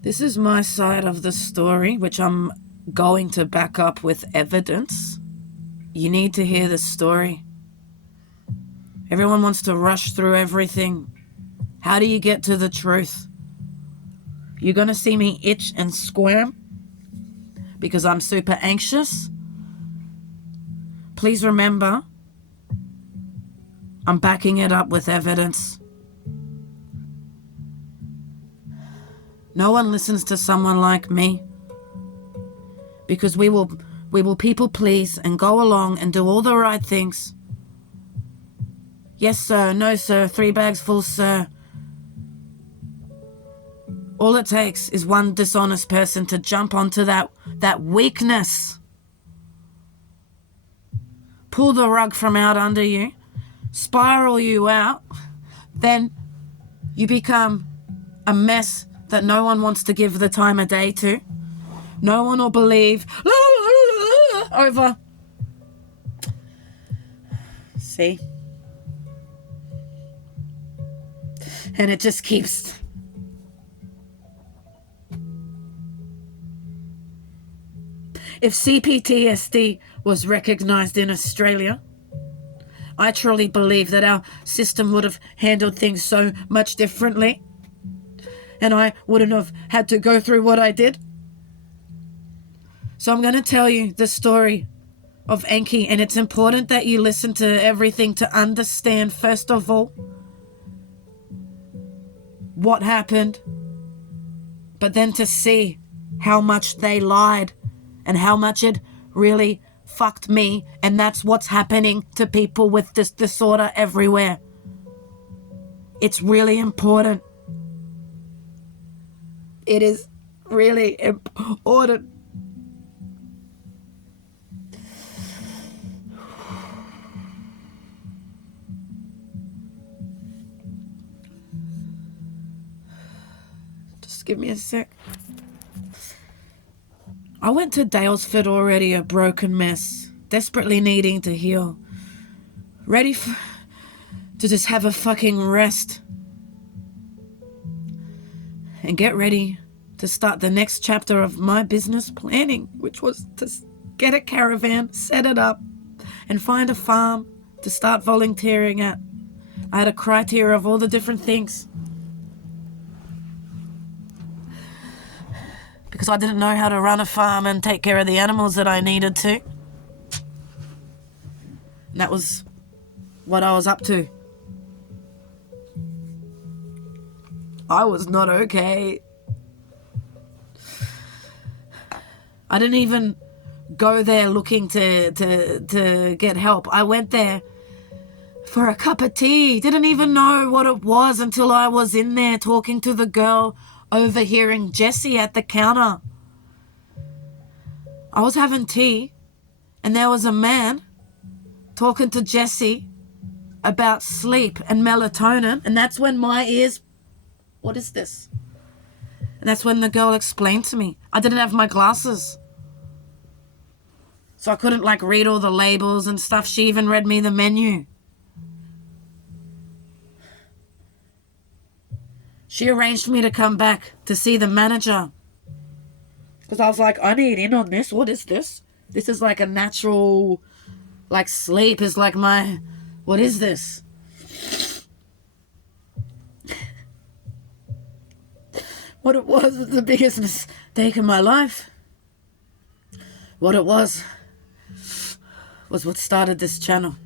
This is my side of the story, which I'm going to back up with evidence. You need to hear the story. Everyone wants to rush through everything. How do you get to the truth? You're going to see me itch and squirm because I'm super anxious. Please remember, I'm backing it up with evidence. No one listens to someone like me because we will people please and go along and do all the right things. Yes, sir. No, sir. 3 bags full, sir. All it takes is one dishonest person to jump onto that weakness. Pull the rug from out under you, spiral you out, then you become a mess that no one wants to give the time of day to. No one will believe. Over. See? And it just keeps. If CPTSD was recognized in Australia, I truly believe that our system would have handled things so much differently, and I wouldn't have had to go through what I did. So I'm going to tell you the story of Enki, and it's important that you listen to everything to understand, first of all, what happened, but then to see how much they lied and how much it really fucked me, and that's what's happening to people with this disorder everywhere. It's really important. It is really important. Just give me a sec. I went to Daylesford already a broken mess, desperately needing to heal. Ready to just have a fucking rest. And get ready to start the next chapter of my business planning, which was to get a caravan, set it up, and find a farm to start volunteering at. I had a criteria of all the different things, because I didn't know how to run a farm and take care of the animals that I needed to. And that was what I was up to. I was not okay. I didn't even go there looking to get help. I went there for a cup of tea. Didn't even know what it was until I was in there talking to the girl, overhearing Jessie at the counter. I was having tea, and there was a man talking to Jessie about sleep and melatonin, and that's when my ears, what is this? And that's when the girl explained to me. I didn't have my glasses, so I couldn't read all the labels and stuff. She even read me the menu. She arranged for me to come back to see the manager, because I was like, I need in on this. What is this? This is like a natural, sleep is like my, what is this? What it was the biggest mistake in my life. What it was what started this channel.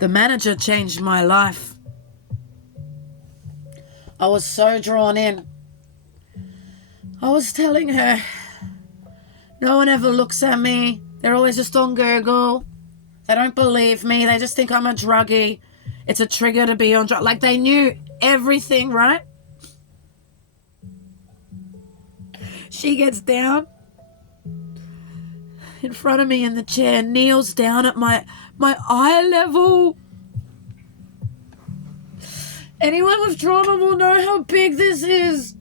The manager changed my life. I was so drawn in. I was telling her, no one ever looks at me. They're always just on Google. They don't believe me. They just think I'm a druggie. It's a trigger to be on drugs. They knew everything, right? She gets down in front of me in the chair, kneels down at my eye level. Anyone with trauma will know how big this is.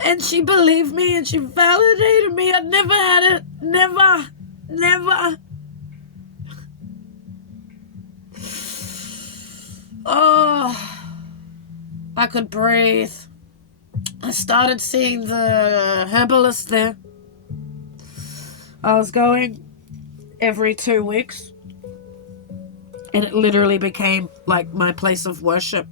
And she believed me and she validated me. I'd never had it. Never. Oh, I could breathe. I started seeing the herbalist there. I was going every 2 weeks, and it literally became like my place of worship.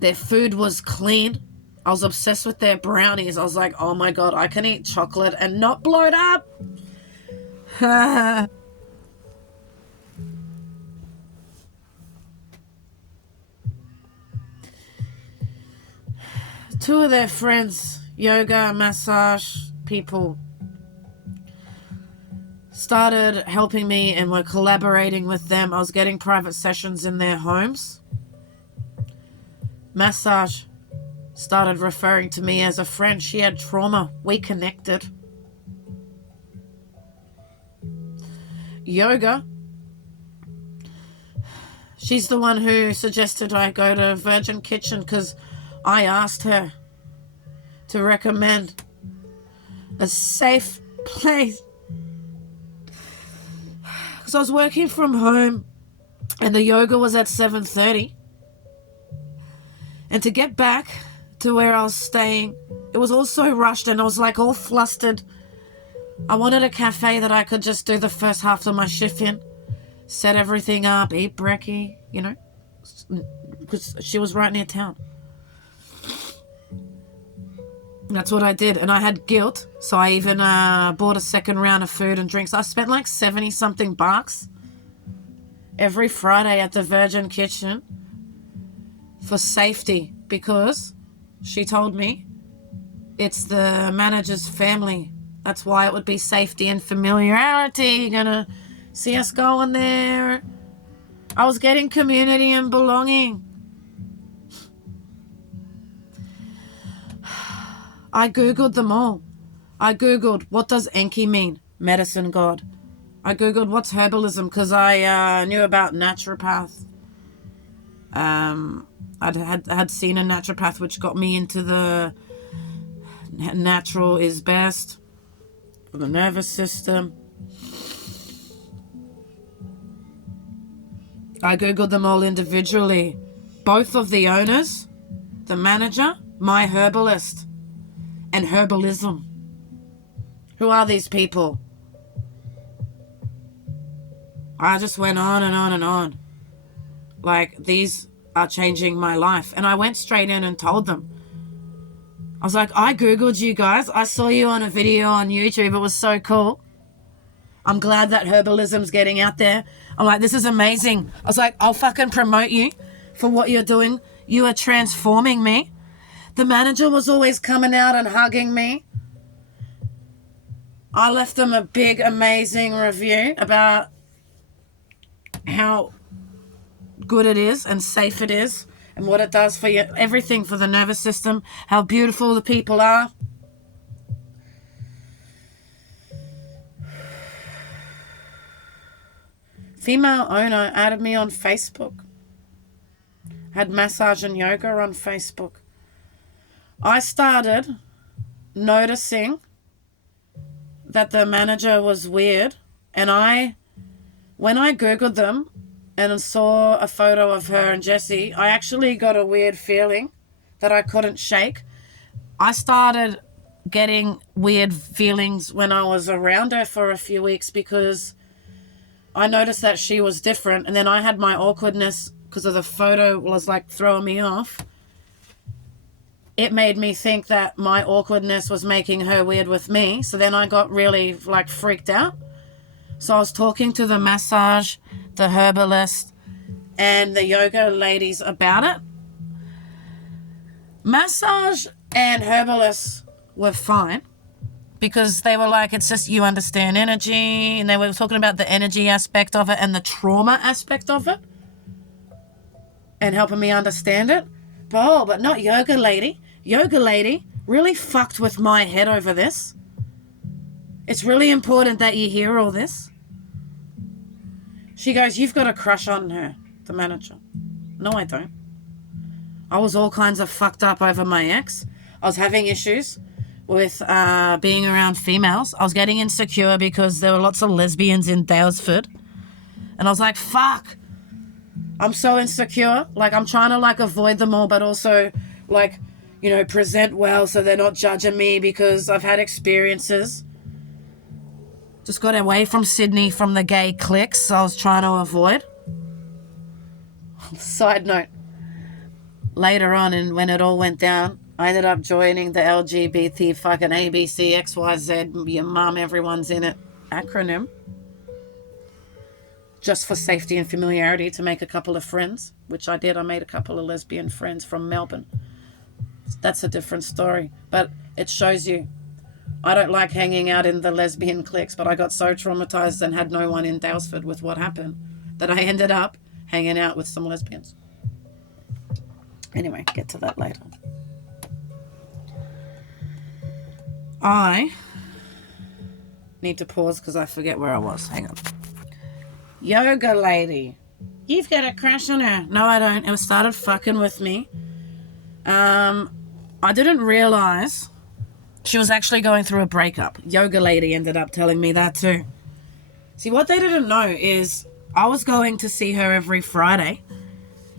Their food was clean. I was obsessed with their brownies. I was like, oh my God, I can eat chocolate and not bloat up. Two of their friends, yoga, massage people, started helping me and were collaborating with them. I was getting private sessions in their homes. Massage started referring to me as a friend. She had trauma. We connected. Yoga, she's the one who suggested I go to Virgin Kitchen because I asked her to recommend a safe place. Because I was working from home and the yoga was at 7:30. And to get back to where I was staying, it was all so rushed and I was like all flustered. I wanted a cafe that I could just do the first half of my shift in, set everything up, eat brekkie, you know, because she was right near town. That's what I did. And I had guilt, so I even bought a second round of food and drinks. I spent like 70 something bucks every Friday at the Virgin Kitchen for safety, because she told me it's the manager's family. That's why it would be safety and familiarity. You're gonna see us going there. I was getting community and belonging. I Googled them all. I Googled, what does Enki mean? Medicine god. I Googled, what's herbalism? Because I knew about naturopath. I'd seen a naturopath, which got me into the natural is best for the nervous system. I Googled them all individually. Both of the owners, the manager, my herbalist, and herbalism. Who are these people? I just went on and on and on. Like, these are changing my life. And I went straight in and told them. I was like, I Googled you guys. I saw you on a video on YouTube. It was so cool. I'm glad that herbalism's getting out there. I'm like, this is amazing. I was like, I'll fucking promote you for what you're doing. You are transforming me. The manager was always coming out and hugging me. I left them a big, amazing review about how good it is and safe it is and what it does for you, everything for the nervous system, how beautiful the people are. Female owner added me on Facebook. Had massage and yoga on Facebook. I started noticing that the manager was weird, and when I Googled them and saw a photo of her and Jesse, I actually got a weird feeling that I couldn't shake. I started getting weird feelings when I was around her for a few weeks because I noticed that she was different, and then I had my awkwardness because of the photo was like throwing me off. It made me think that my awkwardness was making her weird with me. So then I got really like freaked out. So I was talking to the massage, the herbalist, and the yoga ladies about it. Massage and herbalists were fine because they were like, it's just you understand energy. And they were talking about the energy aspect of it and the trauma aspect of it and helping me understand it. But not yoga lady. Yoga lady really fucked with my head over this. It's really important that you hear all this. She goes, you've got a crush on her, the manager. No, I don't. I was all kinds of fucked up over my ex. I was having issues with being around females. I was getting insecure because there were lots of lesbians in Daylesford. And I was like, fuck, I'm so insecure. Like, I'm trying to, like, avoid them all, but also, like, you know, present well so they're not judging me because I've had experiences. Just got away from Sydney from the gay cliques I was trying to avoid. Side note, later on, and when it all went down, I ended up joining the LGBT fucking ABC XYZ, your mum, everyone's in it acronym. Just for safety and familiarity, to make a couple of friends, which I did. I made a couple of lesbian friends from Melbourne. That's a different story. But it shows you, I don't like hanging out in the lesbian cliques, but I got so traumatized and had no one in Daylesford with what happened that I ended up hanging out with some lesbians. Anyway, get to that later. I need to pause because I forget where I was. Hang on. Yoga lady. You've got a crush on her. No, I don't. It started fucking with me. I didn't realize she was actually going through a breakup. Yoga lady ended up telling me that too. See, what they didn't know is I was going to see her every Friday,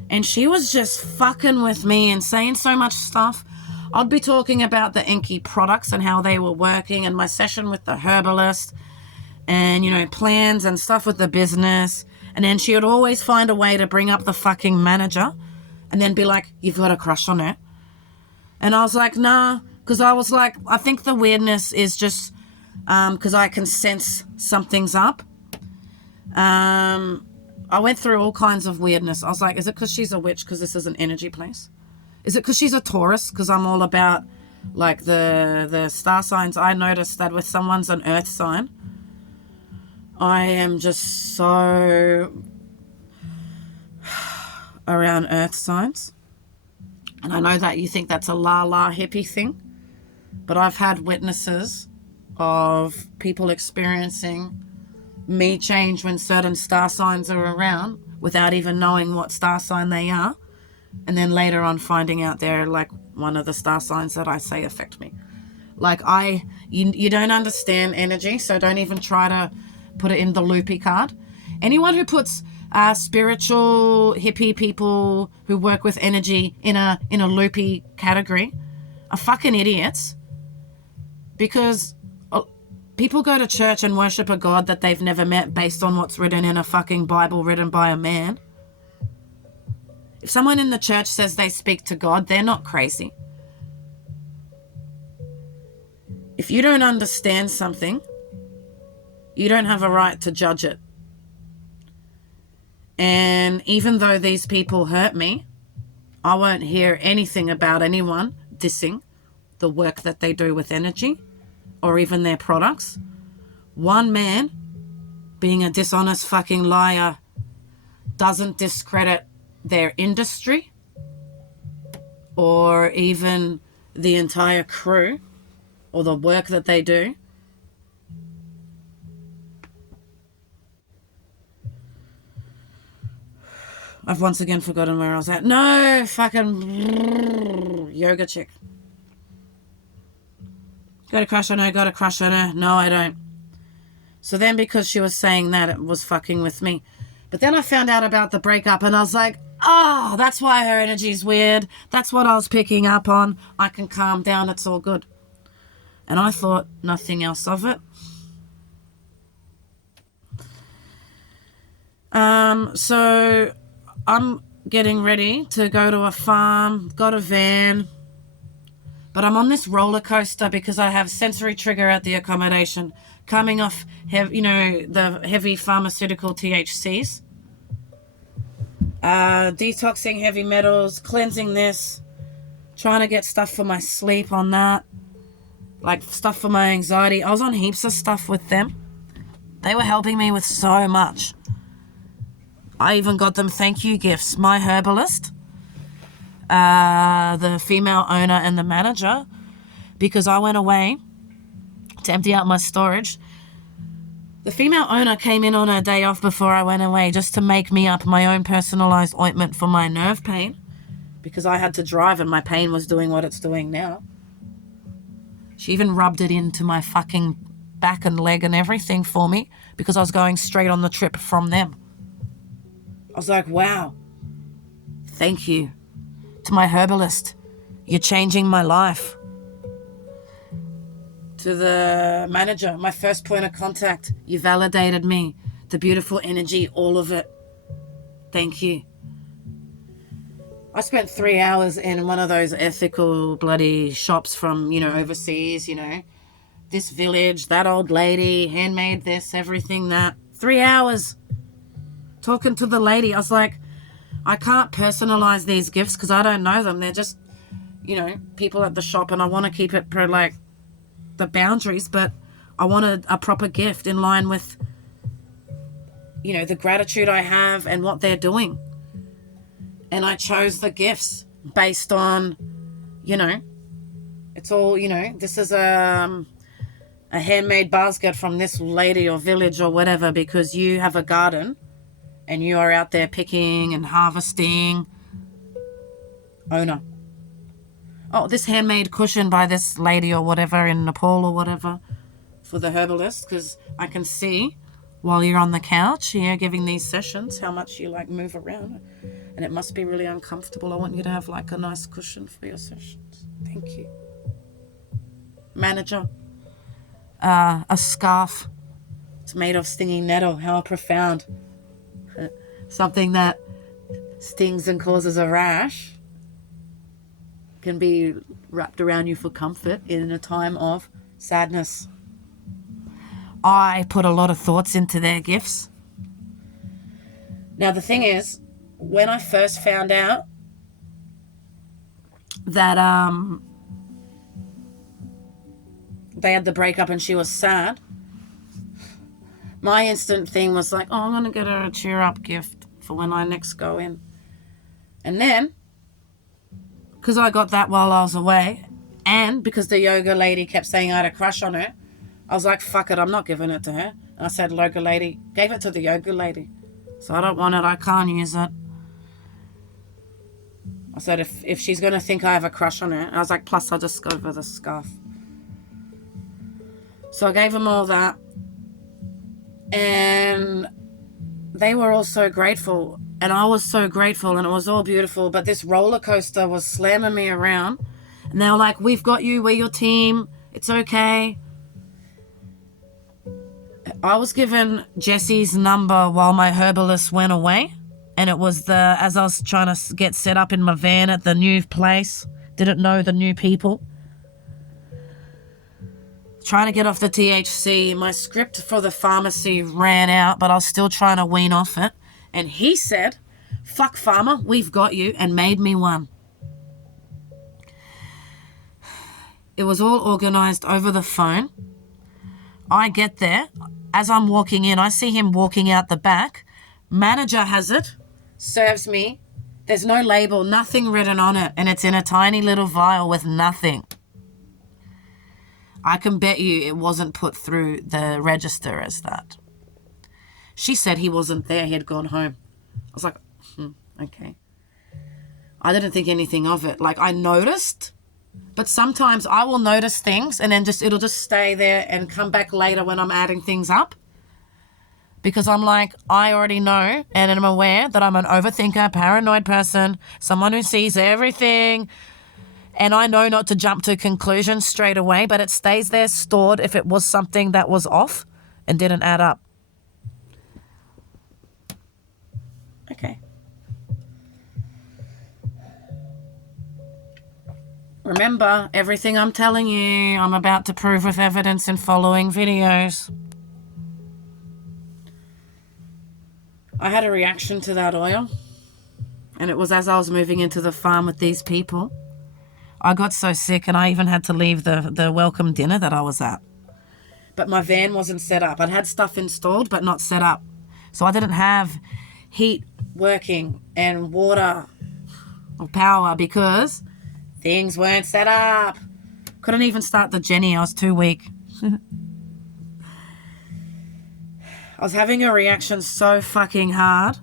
and she was just fucking with me and saying so much stuff. I'd be talking about the Enki products and how they were working, and my session with the herbalist, and, you know, plans and stuff with the business. And then she would always find a way to bring up the fucking manager and then be like, you've got a crush on her. And I was like, nah, because I was like, I think the weirdness is just because I can sense something's up. I went through all kinds of weirdness. I was like, is it because she's a witch because this is an energy place? Is it because she's a Taurus because I'm all about, like, the star signs? I noticed that with someone's an earth sign, I am just so around earth signs. And I know that you think that's a la hippie thing, but I've had witnesses of people experiencing me change when certain star signs are around without even knowing what star sign they are, and then later on finding out they're like one of the star signs that I say affect me. Like, you don't understand energy, so don't even try to put it in the loopy card. Anyone who puts spiritual hippie people who work with energy in a loopy category are fucking idiots, because people go to church and worship a God that they've never met based on what's written in a fucking Bible written by a man. If someone in the church says they speak to God, they're not crazy. If you don't understand something, you don't have a right to judge it. And even though these people hurt me, I won't hear anything about anyone dissing the work that they do with energy or even their products. One man being a dishonest fucking liar doesn't discredit their industry or even the entire crew or the work that they do. I've once again forgotten where I was at. No, fucking yoga chick. Got a crush on her, got a crush on her. No, I don't. So then because she was saying that, it was fucking with me. But then I found out about the breakup and I was like, oh, that's why her energy's weird. That's what I was picking up on. I can calm down. It's all good. And I thought nothing else of it. So I'm getting ready to go to a farm, got a van, but I'm on this roller coaster because I have sensory trigger at the accommodation, coming off, the heavy pharmaceutical THCs, detoxing heavy metals, cleansing this, trying to get stuff for my sleep on that, like stuff for my anxiety. I was on heaps of stuff with them. They were helping me with so much. I even got them thank you gifts. My herbalist, the female owner and the manager, because I went away to empty out my storage. The female owner came in on her day off before I went away just to make me up my own personalized ointment for my nerve pain, because I had to drive and my pain was doing what it's doing now. She even rubbed it into my fucking back and leg and everything for me because I was going straight on the trip from them. I was like, wow, thank you to my herbalist. You're changing my life. To the manager, my first point of contact, you validated me. The beautiful energy, all of it. Thank you. I spent 3 hours in one of those ethical bloody shops from, overseas, this village, that old lady, handmade this, everything that. 3 hours talking to the lady. I was like, I can't personalize these gifts because I don't know them. They're just, people at the shop, and I want to keep it per the boundaries, but I wanted a proper gift in line with, the gratitude I have and what they're doing. And I chose the gifts based on, it's all, this is a handmade basket from this lady or village or whatever, because you have a garden and you are out there picking and harvesting. Owner. Oh, this handmade cushion by this lady or whatever in Nepal or whatever for the herbalist, because I can see while you're on the couch, giving these sessions, how much you move around. And it must be really uncomfortable. I want you to have a nice cushion for your sessions. Thank you. Manager. A scarf. It's made of stinging nettle. How profound. Something that stings and causes a rash can be wrapped around you for comfort in a time of sadness. I put a lot of thoughts into their gifts. Now, the thing is, when I first found out that they had the breakup and she was sad, my instant thing was like, I'm going to get her a cheer up gift for when I next go in. And then, because I got that while I was away, and because the yoga lady kept saying I had a crush on her, I was like, fuck it, I'm not giving it to her. And I said, yoga lady, gave it to the yoga lady. So I don't want it, I can't use it. I said, if she's going to think I have a crush on her, and I was like, plus I'll just go for the scarf. So I gave them all that. And they were all so grateful. And I was so grateful, and it was all beautiful. But this roller coaster was slamming me around. And they were like, we've got you, we're your team, it's okay. I was given Jesse's number while my herbalist went away. And it was as I was trying to get set up in my van at the new place, didn't know the new people. Trying to get off the THC. My script for the pharmacy ran out, but I was still trying to wean off it. And he said, fuck pharma, we've got you, and made me one. It was all organised over the phone. I get there. As I'm walking in, I see him walking out the back. Manager has it, serves me. There's no label, nothing written on it, and it's in a tiny little vial with nothing. I can bet you it wasn't put through the register as that. She said he wasn't there, he had gone home. I was like, okay. I didn't think anything of it. I noticed, but sometimes I will notice things and then it'll just stay there and come back later when I'm adding things up. Because I'm like, I already know and I'm aware that I'm an overthinker, paranoid person, someone who sees everything. And I know not to jump to conclusions straight away, but it stays there stored if it was something that was off and didn't add up. Okay. Remember, everything I'm telling you, I'm about to prove with evidence in following videos. I had a reaction to that oil, and it was as I was moving into the farm with these people. I got so sick, and I even had to leave the welcome dinner that I was at. But my van wasn't set up. I'd had stuff installed, but not set up. So I didn't have heat working and water or power because things weren't set up. Couldn't even start the Jenny. I was too weak. I was having a reaction so fucking hard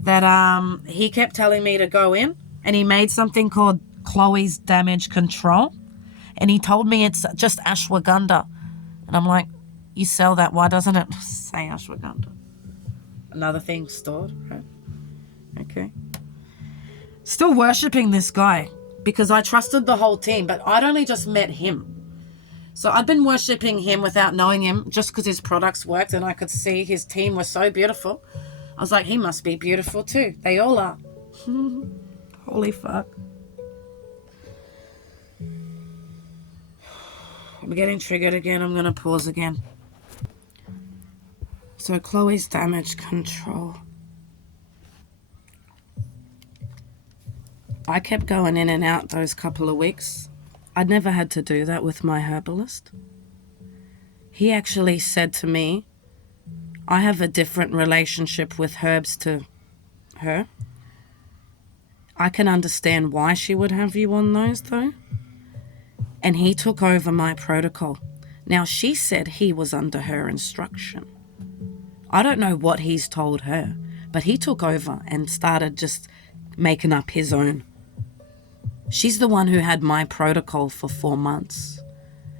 that he kept telling me to go in, and he made something called Chloe's Damage Control. And he told me it's just ashwagandha. And I'm like, you sell that, why doesn't it say ashwagandha? Another thing stored, right? Okay. Still worshipping this guy because I trusted the whole team, but I'd only just met him. So I'd been worshipping him without knowing him just because his products worked and I could see his team was so beautiful. I was like, he must be beautiful too. They all are. Holy fuck. I'm getting triggered again. I'm going to pause again. So Chloe's damage control. I kept going in and out those couple of weeks. I'd never had to do that with my herbalist. He actually said to me, I have a different relationship with herbs to her. I can understand why she would have you on those though. And he took over my protocol. Now she said he was under her instruction. I don't know what he's told her, but he took over and started just making up his own. She's the one who had my protocol for 4 months,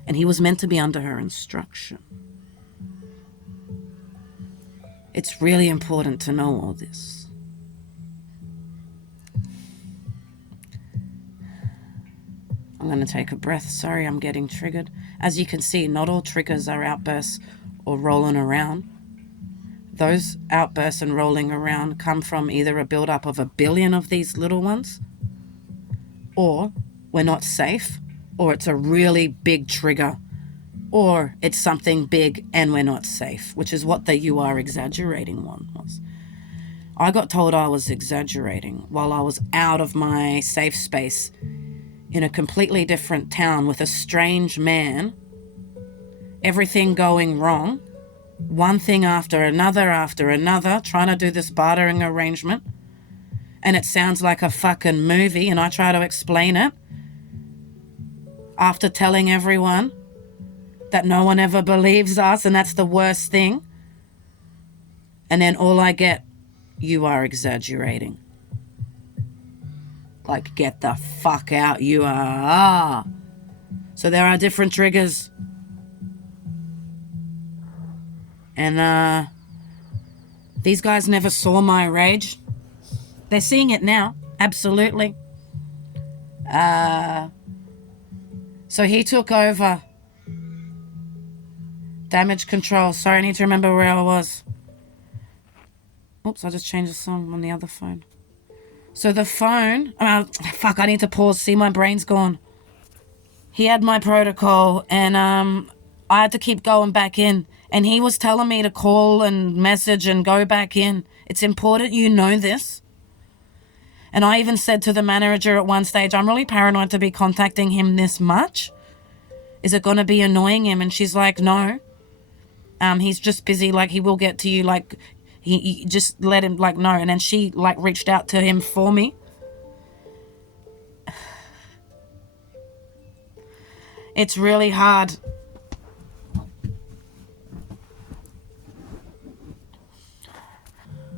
and he was meant to be under her instruction. It's really important to know all this. I'm going to take a breath. Sorry, I'm getting triggered. As you can see, not all triggers are outbursts or rolling around. Those outbursts and rolling around come from either a build-up of 1 billion of these little ones, or we're not safe, or it's a really big trigger, or it's something big and we're not safe, which is what the you are exaggerating one was. I got told I was exaggerating while I was out of my safe space in a completely different town with a strange man, everything going wrong, one thing after another, trying to do this bartering arrangement. And it sounds like a fucking movie, and I try to explain it after telling everyone that no one ever believes us, and that's the worst thing. And then all I get, you are exaggerating. Like, get the fuck out, you are. So there are different triggers. And these guys never saw my rage. They're seeing it now, absolutely. So he took over. Damage control. Sorry, I need to remember where I was. Oops, I just changed the song on the other phone. So the phone... fuck, I need to pause. See, my brain's gone. He had my protocol, and I had to keep going back in. And he was telling me to call and message and go back in. It's important you know this. And I even said to the manager at one stage, I'm really paranoid to be contacting him this much. Is it going to be annoying him? And she's like, no. He's just busy. Like, he will get to you. Like, he just let him, like, no. And then she, like, reached out to him for me. It's really hard.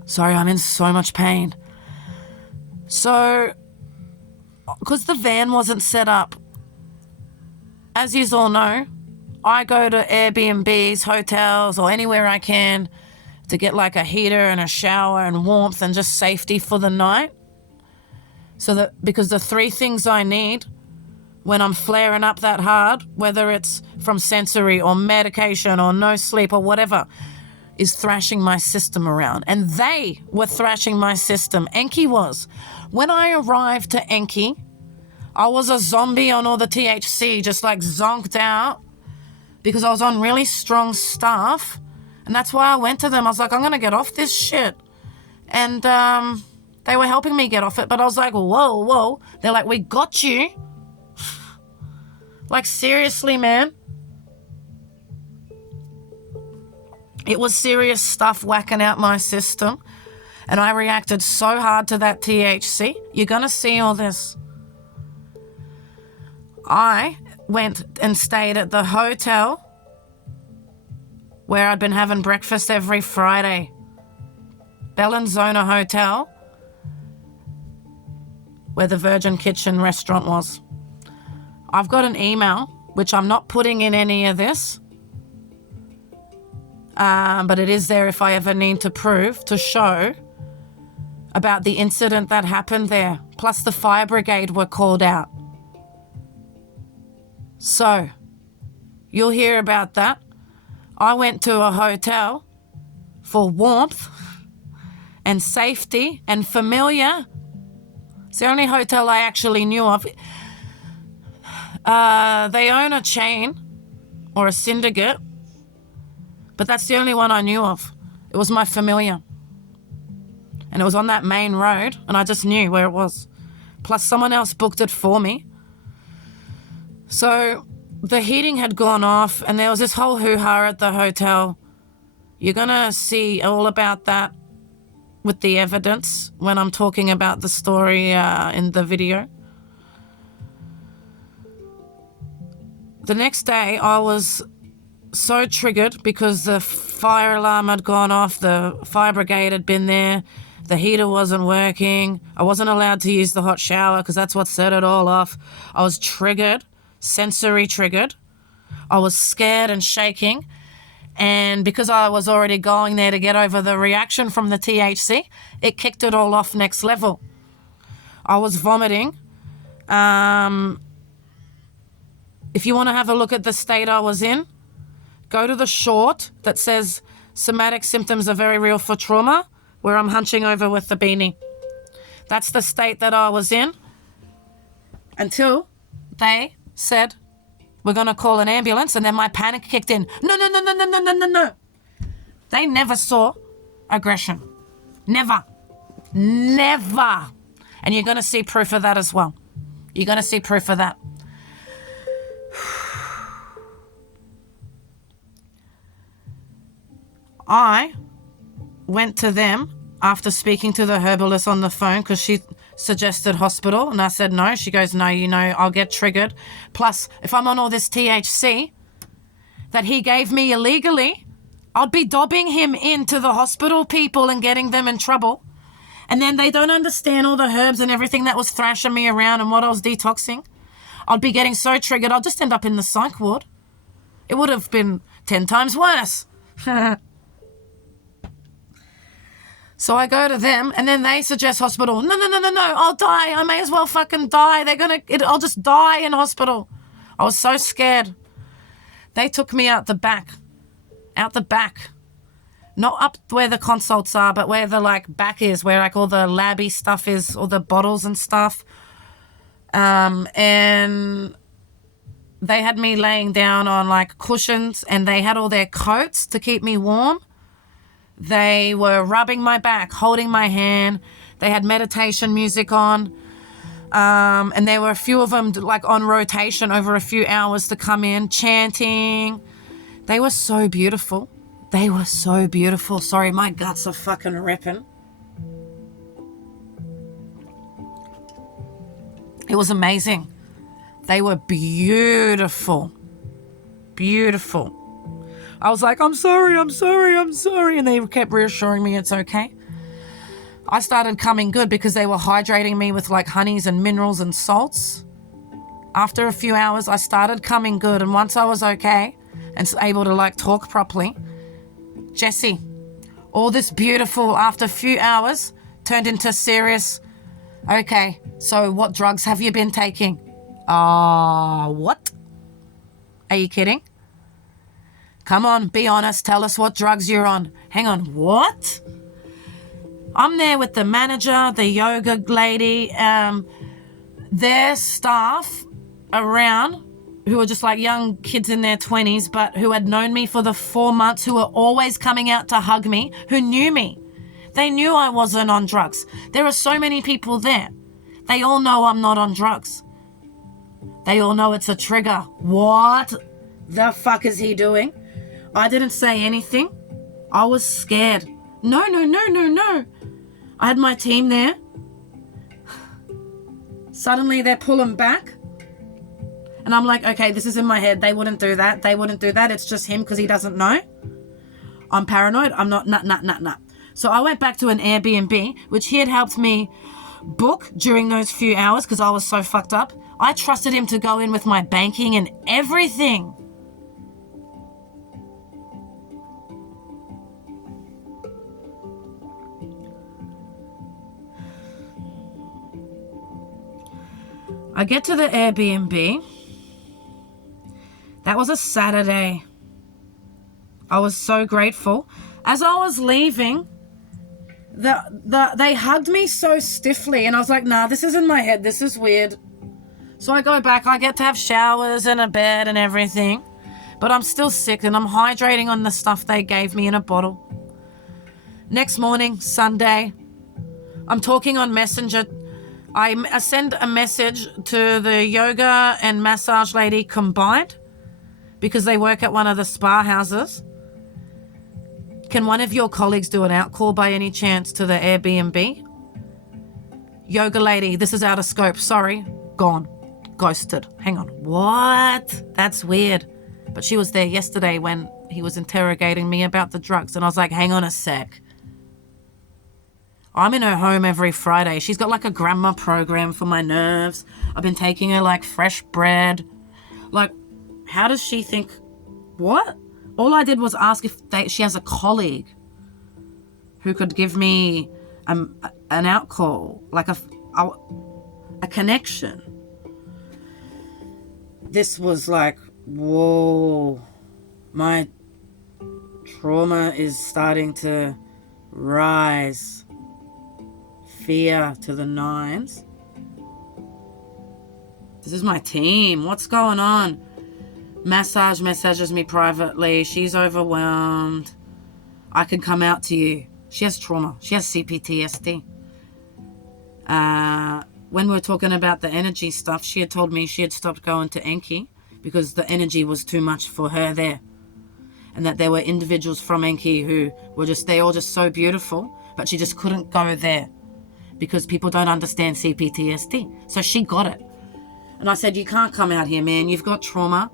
Sorry, I'm in so much pain. So, because the van wasn't set up, as you all know, I go to Airbnbs, hotels, or anywhere I can to get like a heater and a shower and warmth and just safety for the night. So that, because the 3 things I need when I'm flaring up that hard, whether it's from sensory or medication or no sleep or whatever, is thrashing my system around. And they were thrashing my system. Enki was. When I arrived to Enki, I was a zombie on all the THC, just like zonked out because I was on really strong stuff. And that's why I went to them. I was like, I'm going to get off this shit. And they were helping me get off it. But I was like, whoa. They're like, we got you. Like, seriously, man. It was serious stuff whacking out my system. And I reacted so hard to that THC. You're going to see all this. I went and stayed at the hotel where I'd been having breakfast every Friday. Bellinzona Hotel, where the Virgin Kitchen restaurant was. I've got an email, which I'm not putting in any of this, but it is there if I ever need to show about the incident that happened there. Plus the fire brigade were called out. So, you'll hear about that. I went to a hotel for warmth and safety and familiar. It's the only hotel I actually knew of. They own a chain or a syndicate, but that's the only one I knew of. It was my familiar. And it was on that main road, and I just knew where it was. Plus someone else booked it for me. So the heating had gone off, and there was this whole hoo-ha at the hotel. You're going to see all about that with the evidence when I'm talking about the story in the video. The next day, I was so triggered because the fire alarm had gone off, the fire brigade had been there, the heater wasn't working, I wasn't allowed to use the hot shower because that's what set it all off. I was triggered, sensory triggered. I was scared and shaking, and because I was already going there to get over the reaction from the THC, it kicked it all off next level. I was vomiting. If you want to have a look at the state I was in, go to the short that says somatic symptoms are very real for trauma, where I'm hunching over with the beanie. That's the state that I was in until they said, we're going to call an ambulance, and then my panic kicked in. No. They never saw aggression. Never. And you're going to see proof of that as well. You're going to see proof of that. I went to them after speaking to the herbalist on the phone because she suggested hospital, and I said no. She goes, no, I'll get triggered. Plus, if I'm on all this THC that he gave me illegally, I'd be dobbing him into the hospital people and getting them in trouble. And then they don't understand all the herbs and everything that was thrashing me around and what I was detoxing. I'd be getting so triggered, I'd just end up in the psych ward. It would have been 10 times worse. So I go to them, and then they suggest hospital. No, I'll die. I may as well fucking die. I'll just die in hospital. I was so scared. They took me out the back. Not up where the consults are, but where the back is, where all the labby stuff is, all the bottles and stuff. And they had me laying down on cushions, and they had all their coats to keep me warm. They were rubbing my back, holding my hand. They had meditation music on. And there were a few of them on rotation over a few hours to come in, chanting. They were so beautiful. Sorry, my guts are fucking ripping. It was amazing. They were beautiful. I was like, I'm sorry. And they kept reassuring me it's okay. I started coming good because they were hydrating me with honeys and minerals and salts. After a few hours, I started coming good. And once I was okay and able to talk properly, Jessie, all this beautiful after a few hours turned into serious, okay, so what drugs have you been taking? What? Are you kidding? Come on, be honest. Tell us what drugs you're on. Hang on, what? I'm there with the manager, the yoga lady, their staff around who were just young kids in their 20s, but who had known me for the 4 months, who were always coming out to hug me, who knew me. They knew I wasn't on drugs. There are so many people there. They all know I'm not on drugs. They all know it's a trigger. What the fuck is he doing? I didn't say anything. I was scared. No. I had my team there. Suddenly they're pulling back. And I'm like, okay, this is in my head. They wouldn't do that. It's just him because he doesn't know. I'm paranoid. I'm not, nah. So I went back to an Airbnb, which he had helped me book during those few hours because I was so fucked up. I trusted him to go in with my banking and everything. I get to the Airbnb. That was a Saturday. I was so grateful. As I was leaving, they hugged me so stiffly, and I was like, nah, this is in my head. This is weird. So I go back. I get to have showers and a bed and everything, but I'm still sick, and I'm hydrating on the stuff they gave me in a bottle. Next morning, Sunday, I'm talking on Messenger. I send a message to the yoga and massage lady combined because they work at one of the spa houses. Can one of your colleagues do an outcall by any chance to the Airbnb? Yoga lady, this is out of scope. Sorry. Gone. Ghosted. Hang on. What? That's weird. But she was there yesterday when he was interrogating me about the drugs, and I was like, hang on a sec. I'm in her home every Friday. She's got like a grandma program for my nerves. I've been taking her like fresh bread. Like, how does she think? What? All I did was ask if she has a colleague who could give me an outcall, like a connection. This was like, whoa, my trauma is starting to rise. Fear to the nines. This is my team. What's going on? Massage messages me privately. She's overwhelmed. I can come out to you. She has trauma. She has CPTSD. When we were talking about the energy stuff, she had told me she had stopped going to Enki because the energy was too much for her there. And that there were individuals from Enki who were they all just so beautiful, but she just couldn't go there because people don't understand CPTSD. So she got it. And I said, you can't come out here, man. You've got trauma.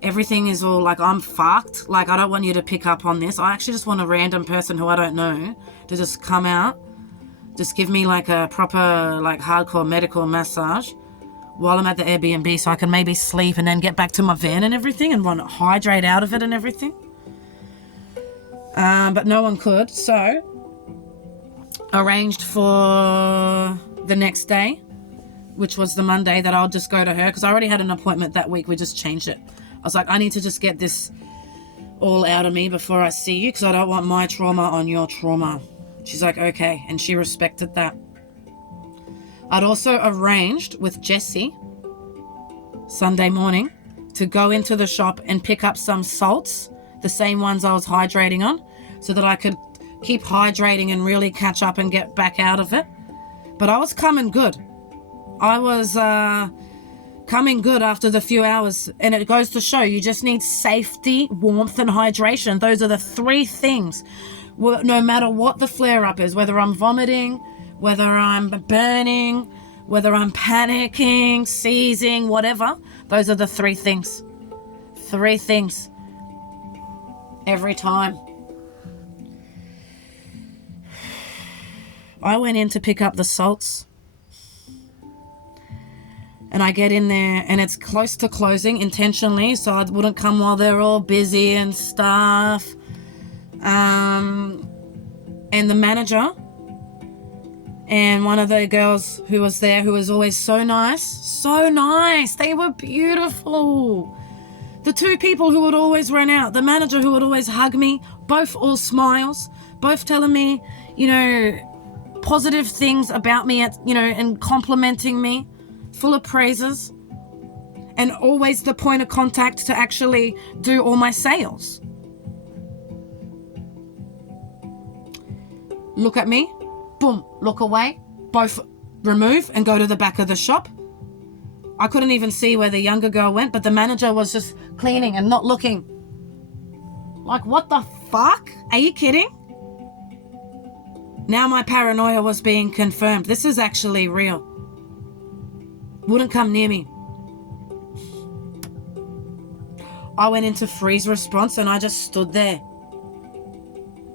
Everything is all like, I'm fucked. Like, I don't want you to pick up on this. I actually just want a random person who I don't know to just come out, just give me like a proper, like hardcore medical massage while I'm at the Airbnb so I can maybe sleep and then get back to my van and everything and want to hydrate out of it and everything. But no one could. So arranged for the next day, which was the Monday, that I'll just go to her because I already had an appointment that week. We just changed it. I was like, I need to just get this all out of me before I see you because I don't want my trauma on your trauma. She's like, okay. And she respected that. I'd also arranged with Jessie Sunday morning to go into the shop and pick up some salts, the same ones I was hydrating on, so that I could keep hydrating and really catch up and get back out of it. But I was coming good. I was coming good after the few hours, and it goes to show you just need safety, warmth, and hydration. Those are the three things. No matter what the flare-up is, whether I'm vomiting, whether I'm burning, whether I'm panicking, seizing, whatever, those are the three things. Three things. Every time. I went in to pick up the salts. And I get in there and it's close to closing intentionally so I wouldn't come while they're all busy and stuff. And the manager and one of the girls who was there, who was always so nice. They were beautiful. The two people who would always run out, the manager who would always hug me, both all smiles, both telling me, positive things about me, and complimenting me, full of praises, and always the point of contact to actually do all my sales. Look at me, boom, look away, both remove and go to the back of the shop. I couldn't even see where the younger girl went, but the manager was just cleaning and not looking. Like, what the fuck? Are you kidding? Now my paranoia was being confirmed. This is actually real. Wouldn't come near me. I went into freeze response and I just stood there.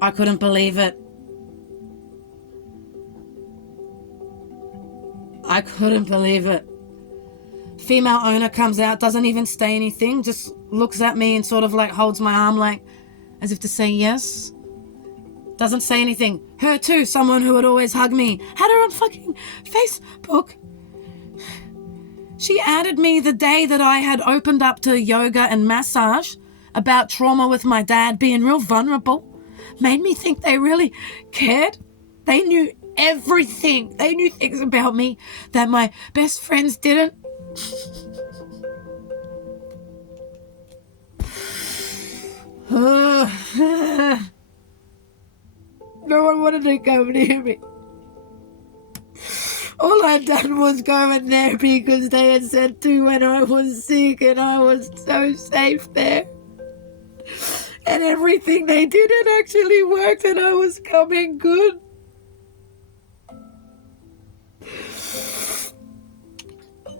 I couldn't believe it. I couldn't believe it. Female owner comes out, doesn't even say anything, just looks at me and sort of like holds my arm like as if to say yes. Doesn't say anything. Her too, someone who would always hug me. Had her on fucking Facebook. She added me the day that I had opened up to yoga and massage about trauma with my dad, being real vulnerable. Made me think they really cared. They knew everything. They knew things about me that my best friends didn't. No one wanted to come near me. All I'd done was go in therapy because they had said to when I was sick, and I was so safe there. And everything they did had actually worked, and I was coming good.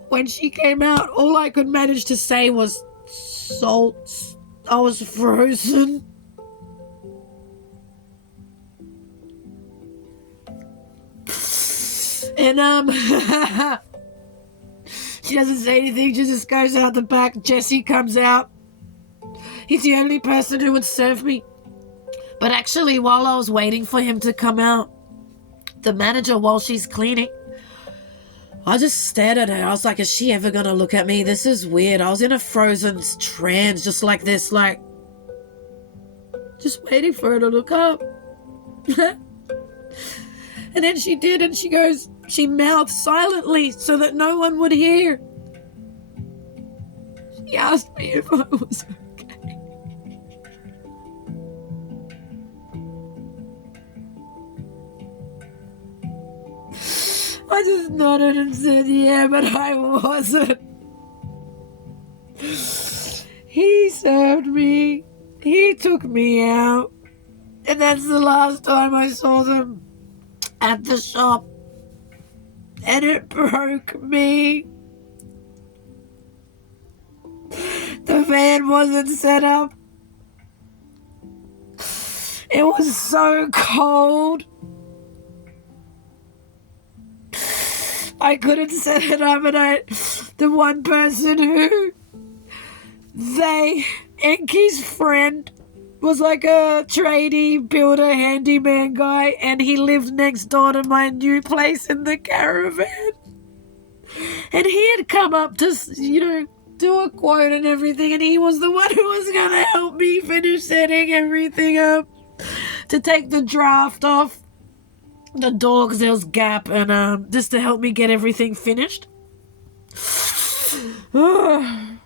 When she came out, all I could manage to say was salt. I was frozen. And she doesn't say anything, she just goes out the back. Jesse comes out. He's the only person who would serve me. But actually, while I was waiting for him to come out, the manager, while she's cleaning, I just stared at her. I was like, is she ever gonna look at me? This is weird. I was in a frozen trance, just like this, like, just waiting for her to look up. And then she did, and she goes, she mouthed silently so that no one would hear. She asked me if I was okay. I just nodded and said, yeah, but I wasn't. He served me. He took me out. And that's the last time I saw them at the shop. And it broke me. The van wasn't set up. It was so cold. I couldn't set it up, and the one person who Enki's friend was like a tradie, builder, handyman guy, and he lived next door to my new place in the caravan. And he had come up to, do a quote and everything, and he was the one who was going to help me finish setting everything up, to take the draft off the door because there was gap, and just to help me get everything finished. And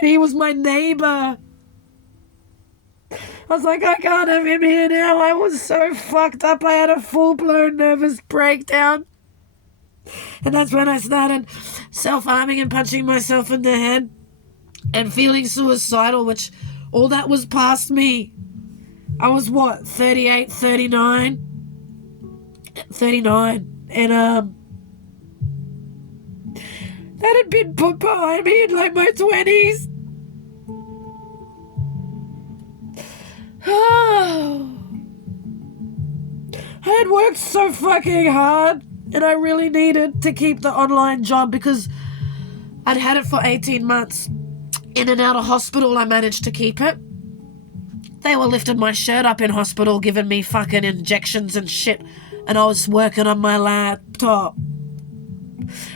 he was my neighbor. I was like, I can't have him here now. I was so fucked up. I had a full-blown nervous breakdown. And that's when I started self-harming and punching myself in the head and feeling suicidal, which all that was past me. I was, 38, 39? 39. And, that had been put behind me in, like, my 20s. I had worked so fucking hard, and I really needed to keep the online job because I'd had it for 18 months. In and out of hospital, I managed to keep it. They were lifting my shirt up in hospital, giving me fucking injections and shit, and I was working on my laptop.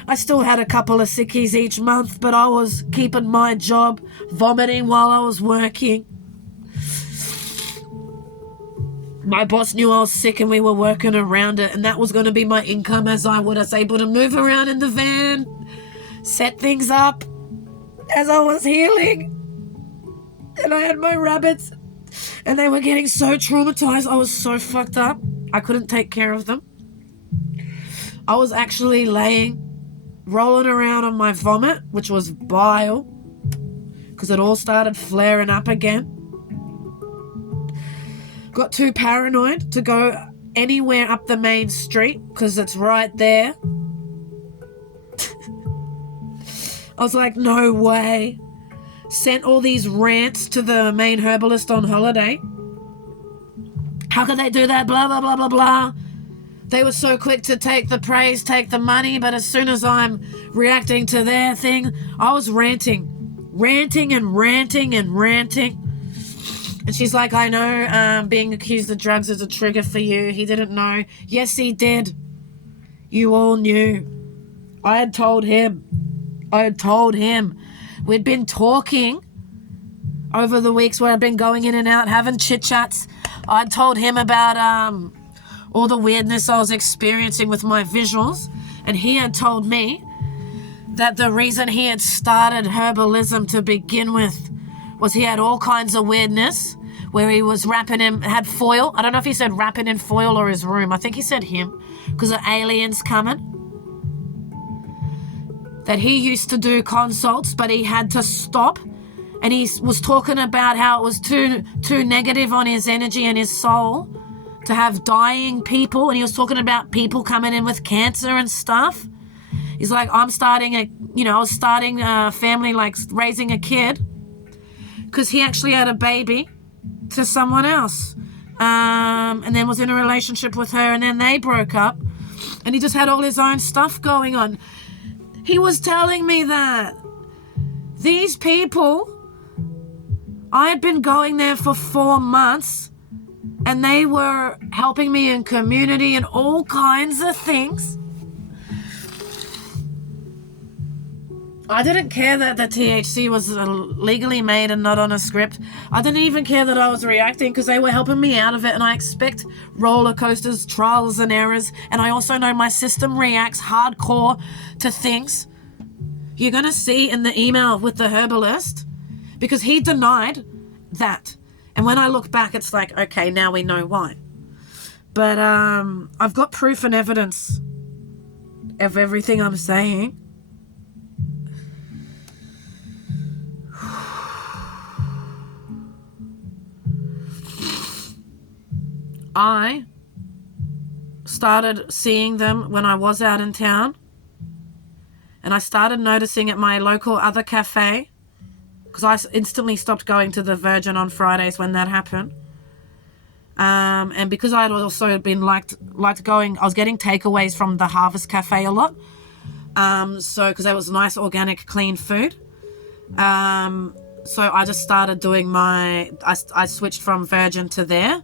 I still had a couple of sickies each month, but I was keeping my job, vomiting while I was working. My boss knew I was sick and we were working around it, and that was going to be my income as I was able to move around in the van, set things up as I was healing. And I had my rabbits, and they were getting so traumatized. I was so fucked up. I couldn't take care of them. I was actually rolling around on my vomit, which was bile, because it all started flaring up again. Got too paranoid to go anywhere up the main street because it's right there. I was like, no way. Sent all these rants to the main herbalist on holiday. How could they do that? Blah, blah, blah, blah, blah. They were so quick to take the praise, take the money, but as soon as I'm reacting to their thing, I was ranting and ranting. And she's like, I know being accused of drugs is a trigger for you. He didn't know. Yes, he did. You all knew. I had told him. We'd been talking over the weeks where I've been going in and out, having chit-chats. I'd told him about all the weirdness I was experiencing with my visuals, and he had told me that the reason he had started herbalism to begin with was he had all kinds of weirdness where he was had foil. I don't know if he said wrapping in foil or his room. I think he said him, because of aliens coming. That he used to do consults, but he had to stop. And he was talking about how it was too negative on his energy and his soul to have dying people. And he was talking about people coming in with cancer and stuff. He's like, I was starting a family, like raising a kid, because he actually had a baby to someone else. And then was in a relationship with her, and then they broke up. And he just had all his own stuff going on. He was telling me that these people, I had been going there for 4 months, and they were helping me in community and all kinds of things. I didn't care that the THC was legally made and not on a script. I didn't even care that I was reacting, because they were helping me out of it, and I expect roller coasters, trials and errors, and I also know my system reacts hardcore to things. You're going to see in the email with the herbalist, because he denied that. And when I look back, it's like, okay, now we know why. But I've got proof and evidence of everything I'm saying. I started seeing them when I was out in town, and I started noticing at my local other cafe, because I instantly stopped going to the Virgin on Fridays when that happened. And because I had also been liked going, I was getting takeaways from the Harvest Cafe a lot. Because there was nice, organic, clean food. So I just started doing I switched from Virgin to there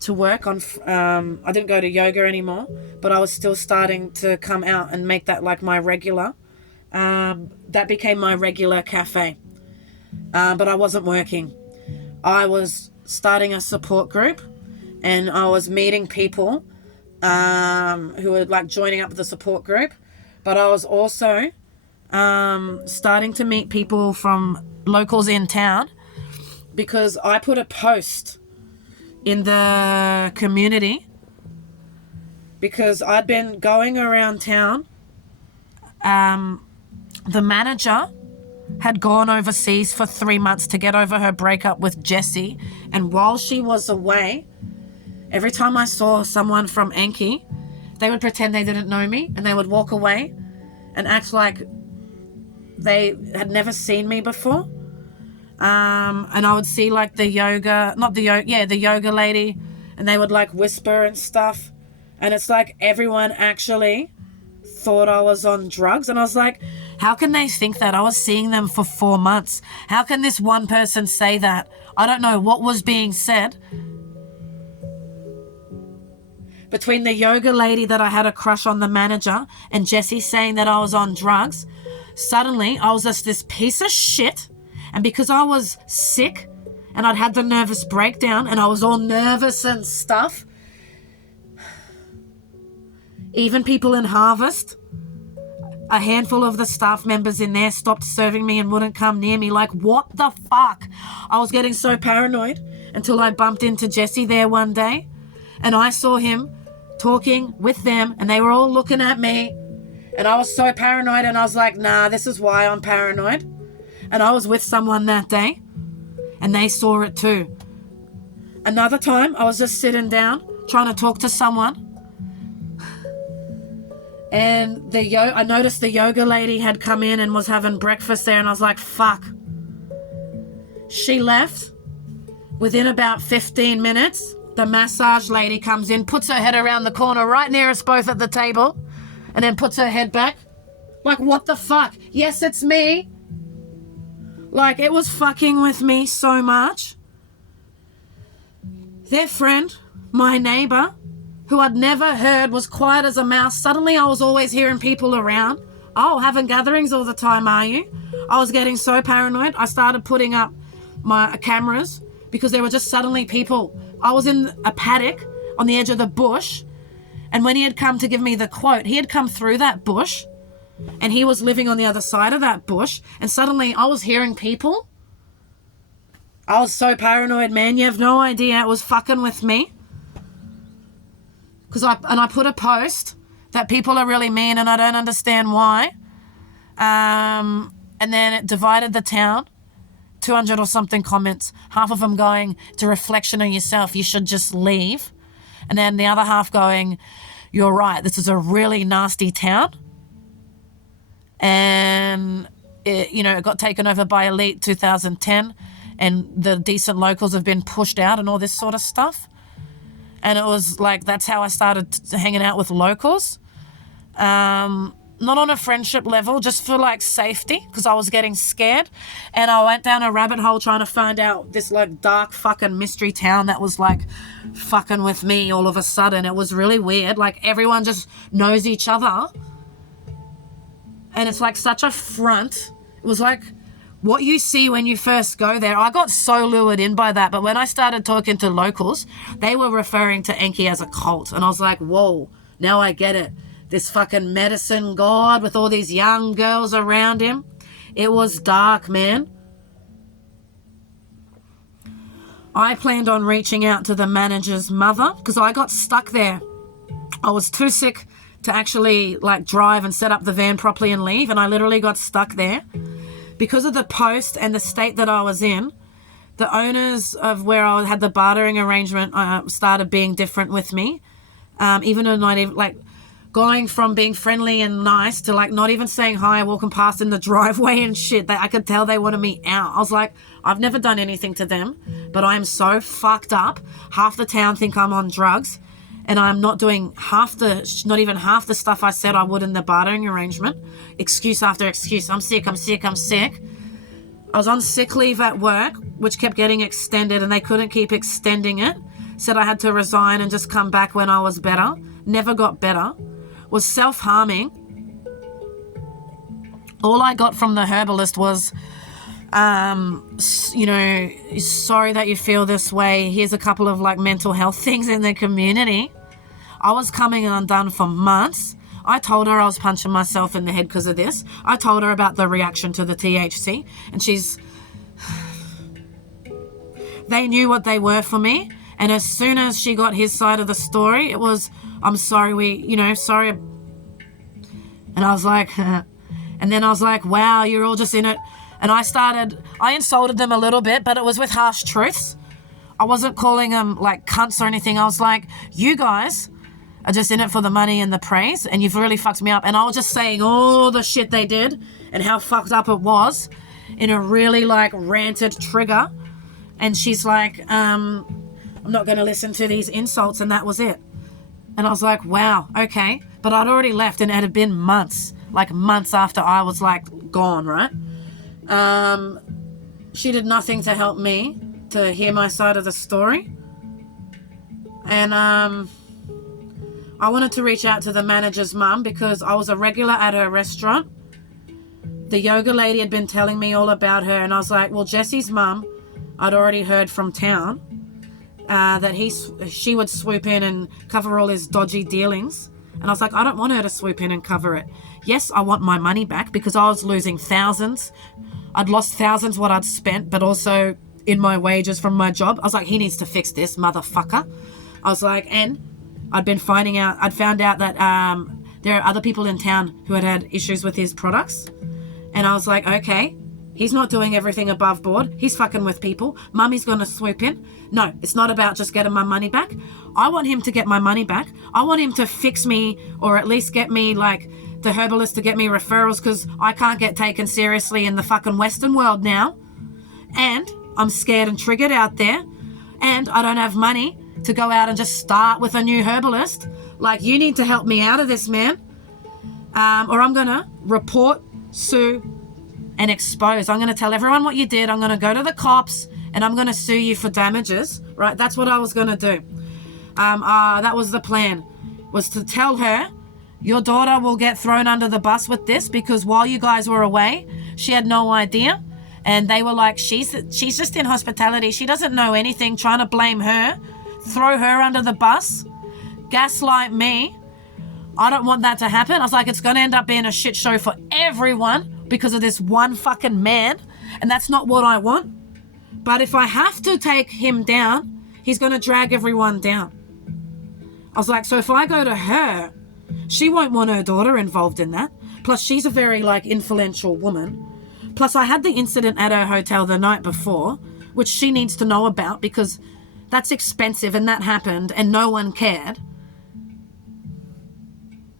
to work on. I didn't go to yoga anymore, but I was still starting to come out and make that like my regular. That became my regular cafe. But I wasn't working. I was starting a support group, and I was meeting people who were like joining up with the support group. But I was also starting to meet people from locals in town, because I put a post in the community, because I'd been going around town. The manager had gone overseas for 3 months to get over her breakup with Jesse, and while she was away, every time I saw someone from Enki, they would pretend they didn't know me, and they would walk away and act like they had never seen me before. And I would see like the yoga lady, and they would like whisper and stuff, and it's like everyone actually thought I was on drugs. And I was like, how can they think that? I was seeing them for 4 months. How can this one person say that? I don't know what was being said. Between the yoga lady that I had a crush on, the manager, and Jesse saying that I was on drugs, suddenly I was just this piece of shit. And because I was sick and I'd had the nervous breakdown and I was all nervous and stuff, even people in Harvest, a handful of the staff members in there stopped serving me and wouldn't come near me. Like, what the fuck? I was getting so paranoid until I bumped into Jesse there one day, and I saw him talking with them, and they were all looking at me, and I was so paranoid, and I was like, nah, this is why I'm paranoid. And I was with someone that day, and they saw it too. Another time, I was just sitting down trying to talk to someone, and I noticed the yoga lady had come in and was having breakfast there, and I was like, fuck. She left. Within about 15 minutes, The massage lady comes in, puts her head around the corner right near us both at the table, and then puts her head back. Like, what the fuck? Yes, it's me. Like, it was fucking with me so much. Their friend, my neighbour, who I'd never heard was quiet as a mouse, suddenly I was always hearing people around. Oh, having gatherings all the time, are you? I was getting so paranoid. I started putting up my cameras because there were just suddenly people. I was in a paddock on the edge of the bush, and when he had come to give me the quote, he had come through that bush, and he was living on the other side of that bush, and suddenly I was hearing people. I was so paranoid, man. You have no idea. It was fucking with me. I put a post that people are really mean and I don't understand why. And then it divided the town. 200 or something comments. Half of them going, "It's a reflection of yourself. You should just leave." And then the other half going, "You're right. This is a really nasty town." And it got taken over by elite 2010, and the decent locals have been pushed out and all this sort of stuff. And it was like, that's how I started hanging out with locals. Not on a friendship level, just for like safety, because I was getting scared. And I went down a rabbit hole trying to find out this like dark fucking mystery town that was like fucking with me all of a sudden. It was really weird. Like, everyone just knows each other. And it's like such a front. It was like what you see when you first go there. I got so lured in by that. But when I started talking to locals, they were referring to Enki as a cult. And I was like, whoa, now I get it. This fucking medicine god with all these young girls around him. It was dark, man. I planned on reaching out to the manager's mother because I got stuck there. I was too sick to actually like drive and set up the van properly and leave. And I literally got stuck there. Because of the post and the state that I was in, the owners of where I had the bartering arrangement started being different with me. Even though not even like going from being friendly and nice to like not even saying hi, walking past in the driveway and shit. I could tell they wanted me out. I was like, I've never done anything to them, but I am so fucked up. Half the town think I'm on drugs, and I'm not doing not even half the stuff I said I would in the bartering arrangement. Excuse after excuse. I'm sick. I was on sick leave at work, which kept getting extended, and they couldn't keep extending it. Said I had to resign and just come back when I was better. Never got better. Was self-harming. All I got from the herbalist was, sorry that you feel this way. Here's a couple of like mental health things in the community. I was coming undone for months. I told her I was punching myself in the head because of this. I told her about the reaction to the THC, and they knew what they were for me. And as soon as she got his side of the story, it was, I'm sorry, sorry. And I was like, and then I was like, wow, you're all just in it. And I insulted them a little bit, but it was with harsh truths. I wasn't calling them like cunts or anything. I was like, you guys are just in it for the money and the praise, and you've really fucked me up. And I was just saying all the shit they did and how fucked up it was in a really like ranted trigger. And she's like, I'm not going to listen to these insults, and that was it. And I was like, wow, okay. But I'd already left, and it had been months after I was like gone, right? She did nothing to help me to hear my side of the story. And I wanted to reach out to the manager's mum because I was a regular at her restaurant. The yoga lady had been telling me all about her, and I was like, well, Jesse's mum, I'd already heard from town that she would swoop in and cover all his dodgy dealings. And I was like, I don't want her to swoop in and cover it. Yes, I want my money back because I was losing thousands. I'd lost thousands what I'd spent, but also in my wages from my job. I was like, he needs to fix this, motherfucker. I was like, and I'd found out that there are other people in town who had issues with his products. And I was like, okay, he's not doing everything above board. He's fucking with people. Mummy's going to swoop in. No, it's not about just getting my money back. I want him to get my money back. I want him to fix me, or at least get me like the herbalist to get me referrals, because I can't get taken seriously in the fucking Western world now. And I'm scared and triggered out there. And I don't have money to go out and just start with a new herbalist. Like, you need to help me out of this, man. Or I'm going to report, sue, and expose. I'm going to tell everyone what you did. I'm going to go to the cops and I'm going to sue you for damages, right? That's what I was going to do. That was the plan, was to tell her, your daughter will get thrown under the bus with this, because while you guys were away, she had no idea. And they were like, she's just in hospitality. She doesn't know anything, trying to blame her, throw her under the bus, gaslight me. I don't want that to happen. I was like, it's going to end up being a shit show for everyone because of this one fucking man. And that's not what I want. But if I have to take him down, he's going to drag everyone down. I was like, so if I go to her, she won't want her daughter involved in that. Plus, she's a very, influential woman. Plus, I had the incident at her hotel the night before, which she needs to know about, because that's expensive and that happened and no one cared.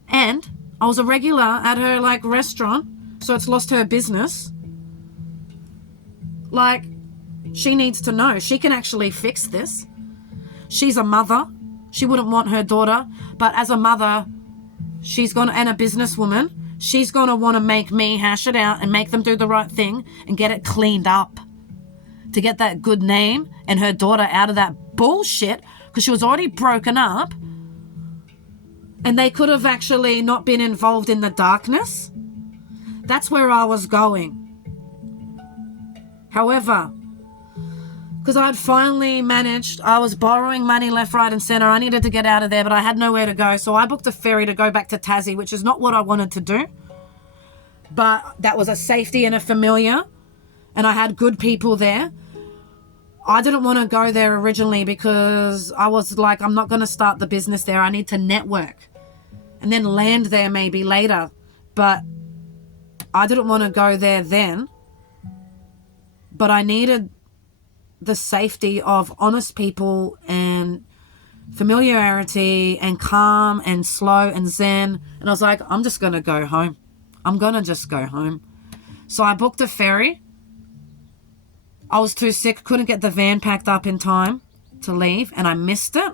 And I was a regular at her, restaurant, so it's lost her business. She needs to know. She can actually fix this. She's a mother. She wouldn't want her daughter, but as a mother, and a businesswoman, she's going to want to make me hash it out and make them do the right thing and get it cleaned up to get that good name and her daughter out of that bullshit, because she was already broken up and they could have actually not been involved in the darkness. That's where I was going. However, because I'd finally managed, I was borrowing money left, right and centre. I needed to get out of there, but I had nowhere to go. So I booked a ferry to go back to Tassie, which is not what I wanted to do. But that was a safety and a familiar. And I had good people there. I didn't want to go there originally because I was like, I'm not going to start the business there. I need to network and then land there maybe later. But I didn't want to go there then. But I needed the safety of honest people and familiarity and calm and slow and zen. And I was like, I'm just going to go home. I'm going to just go home. So I booked a ferry. I was too sick, couldn't get the van packed up in time to leave, and I missed it.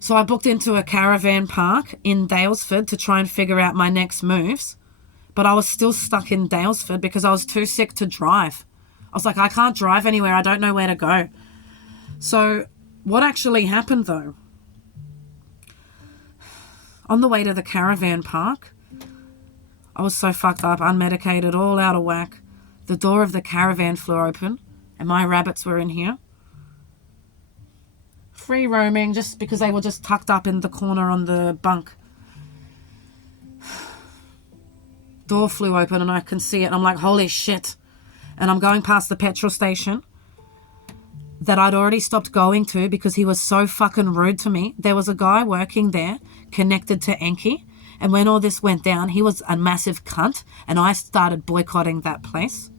So I booked into a caravan park in Daylesford to try and figure out my next moves. But I was still stuck in Daylesford because I was too sick to drive. I was like, I can't drive anywhere. I don't know where to go. So what actually happened though? On the way to the caravan park, I was so fucked up, unmedicated, all out of whack. The door of the caravan flew open and my rabbits were in here. Free roaming, just because they were just tucked up in the corner on the bunk. Door flew open and I can see it. I'm like, holy shit. And I'm going past the petrol station that I'd already stopped going to because he was so fucking rude to me. There was a guy working there connected to Enki. And when all this went down, he was a massive cunt. And I started boycotting that place.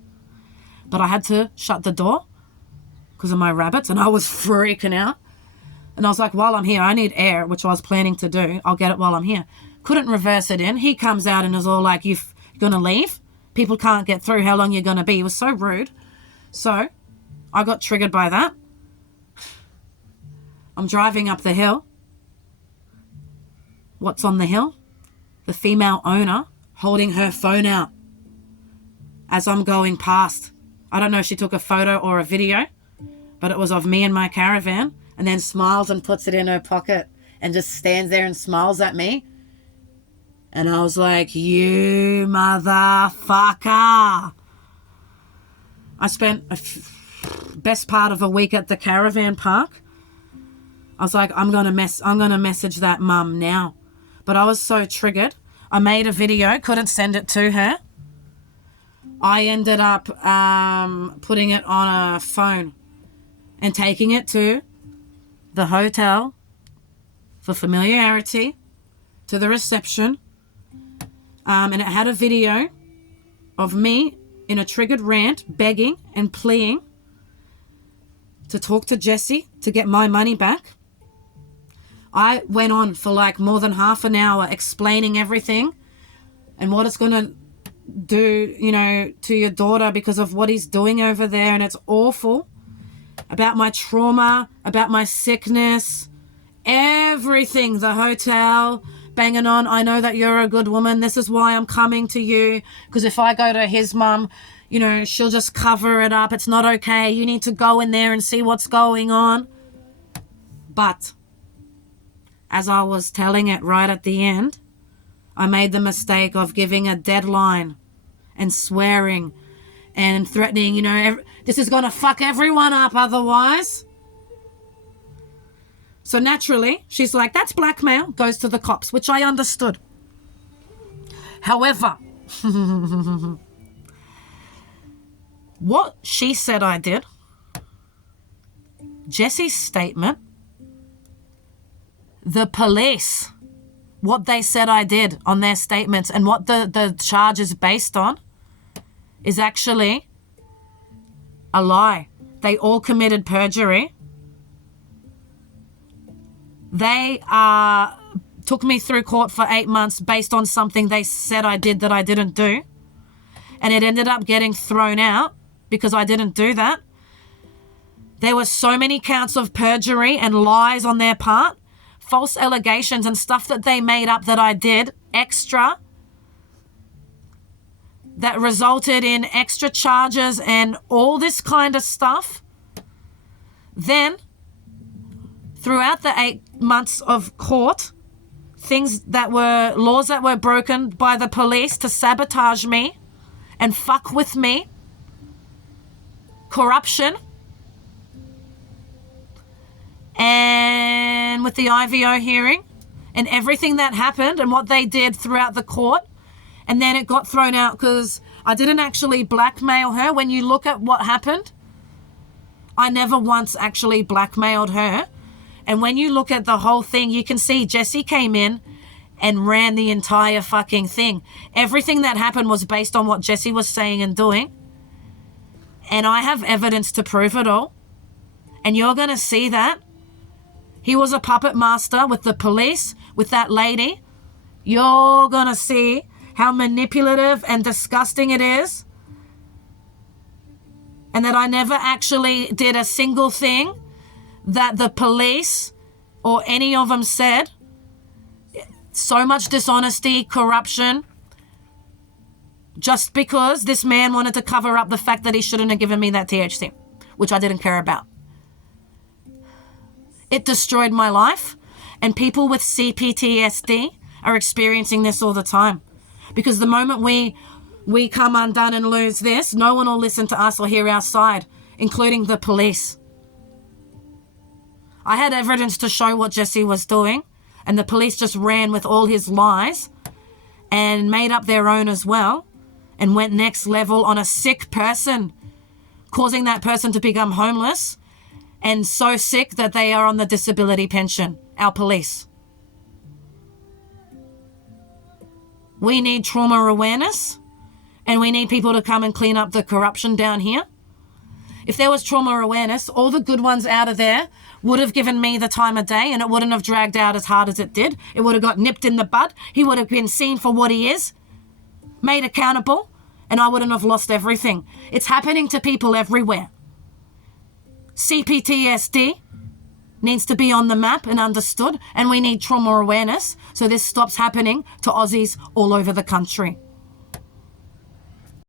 But I had to shut the door because of my rabbits. And I was freaking out. And I was like, while I'm here, I need air, which I was planning to do. I'll get it while I'm here. Couldn't reverse it in. He comes out and is all like, you're going to leave? People can't get through. How long you're going to be? He was so rude. So I got triggered by that. I'm driving up the hill. What's on the hill? The female owner holding her phone out as I'm going past. I don't know if she took a photo or a video, but it was of me and my caravan, and then smiles and puts it in her pocket and just stands there and smiles at me. And I was like, you motherfucker. I spent best part of a week at the caravan park. I was like, I'm going to message that mum now. But I was so triggered. I made a video, couldn't send it to her. I ended up putting it on a phone and taking it to the hotel for familiarity, to the reception. And it had a video of me in a triggered rant, begging and pleading to talk to Jessie to get my money back. I went on for like more than half an hour explaining everything and what it's going to do, you know, to your daughter because of what he's doing over there, and it's awful. about my trauma, about my sickness, everything. The hotel, banging on, I know that you're a good woman. This is why I'm coming to you. Because if I go to his mum, you know, she'll just cover it up. It's not okay. You need to go in there and see what's going on. But as I was telling it right at the end, I made the mistake of giving a deadline and swearing and threatening, you know, this is going to fuck everyone up otherwise. So naturally, she's like, that's blackmail, goes to the cops, which I understood. However, what she said I did, Jesse's statement, the police, what they said I did on their statements and what the charge is based on is actually a lie. They all committed perjury. They took me through court for 8 months based on something they said I did that I didn't do. And it ended up getting thrown out because I didn't do that. There were so many counts of perjury and lies on their part, false allegations and stuff that they made up that I did extra, that resulted in extra charges and all this kind of stuff. Then, throughout the 8 months of court, laws that were broken by the police to sabotage me and fuck with me, corruption, and with the IVO hearing and everything that happened and what they did throughout the court. And then it got thrown out because I didn't actually blackmail her. When you look at what happened, I never once actually blackmailed her. And when you look at the whole thing, you can see Jesse came in and ran the entire fucking thing. Everything that happened was based on what Jesse was saying and doing. And I have evidence to prove it all. And you're going to see that. He was a puppet master with the police, with that lady. You're going to see how manipulative and disgusting it is. And that I never actually did a single thing that the police or any of them said. So much dishonesty, corruption, just because this man wanted to cover up the fact that he shouldn't have given me that THC, which I didn't care about. It destroyed my life, and people with CPTSD are experiencing this all the time. Because the moment we come undone and lose this, no one will listen to us or hear our side, including the police. I had evidence to show what Jesse was doing, and the police just ran with all his lies and made up their own as well and went next level on a sick person, causing that person to become homeless and so sick that they are on the disability pension, our police. We need trauma awareness, and we need people to come and clean up the corruption down here. If there was trauma awareness, all the good ones out of there would have given me the time of day, and it wouldn't have dragged out as hard as it did. It would have got nipped in the bud. He would have been seen for what he is, made accountable, and I wouldn't have lost everything. It's happening to people everywhere. CPTSD needs to be on the map and understood, and we need trauma awareness so this stops happening to Aussies all over the country.